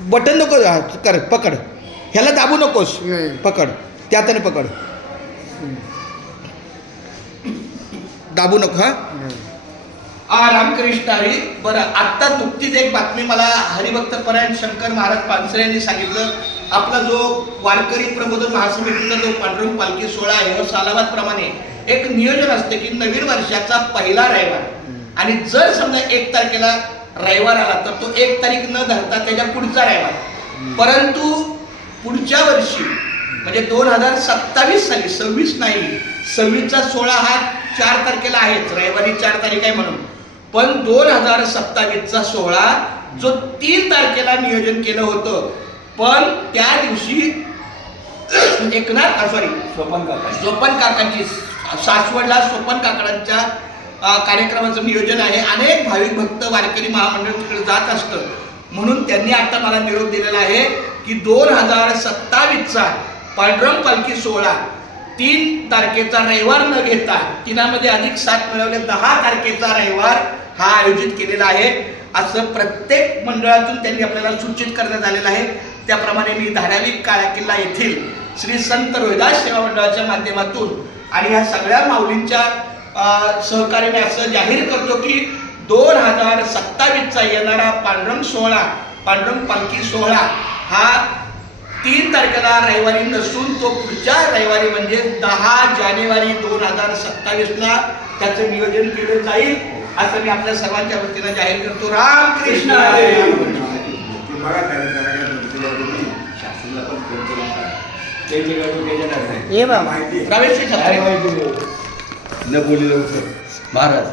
Button नको कर, पकड, ह्याला दाबू नकोस, पकड, त्या हाताने पकड, दाबू नको. रामकृष्ण हरी. बरं, आत्ता नुकतीच एक बातमी मला हरिभक्त परायण शंकर महाराज पानसरे यांनी सांगितलं. आपला जो वारकरी प्रबोधन महासमितीचा जो पांडुरंग पालखी सोहळा आहे, सालाबाद प्रमाणे एक नियोजन असते की नवीन वर्षाचा पहिला रविवार, आणि जर समजा 1 तारखेला रविवार आला तर तो 1 तारीख न धरता त्याच्या पुढचा रविवार. परंतु पुढच्या वर्षी म्हणजे 2027 साली, 26 नाही, 26चा सोहळा हा 4 तारखेला आहेच, रविवारी 4 तारीख आहे म्हणून. पण 2027चा सोहळा जो 3 तारखेला नियोजन केलं होतं, पण त्या दिवशी सोपन काकांची सासवडला सोपन काकांच्या कार्यक्रमाचं नियोजन आहे. अनेक भाविक भक्त वारकरी महामंडळ तिकडे जात असतं, म्हणून त्यांनी आता मला निरोप दिलेला आहे की 2027चा पांडुरंग पालखी सोहळा 3 तारखेचा रविवार न घेता 3मध्ये अधिक 7 मिळवले 10 तारखेचा रविवार हा आयोजित केलेला आहे, असं प्रत्येक मंडळातून त्यांनी आपल्याला सूचित करण्यात आलेलं आहे. त्याप्रमाणे मी धारावी काळा किल्ला येथील श्री संत रोहिदास सेवा मंडळाच्या माध्यमातून आणि ह्या सगळ्या माऊलींच्या सहकार्याने असं जाहीर करतो की 2027चा येणारा पांडुरंग सोहळा, पांडुरंग पालखी सोहळा हा 3 तारखेला रविवारी नसून तो पुढच्या रविवारी म्हणजे 10 जानेवारी 2027ला त्याचं नियोजन केलं जाईल, असं मी आपल्या सर्वांच्या वतीनं जाहीर करतो. रामकृष्ण महाराज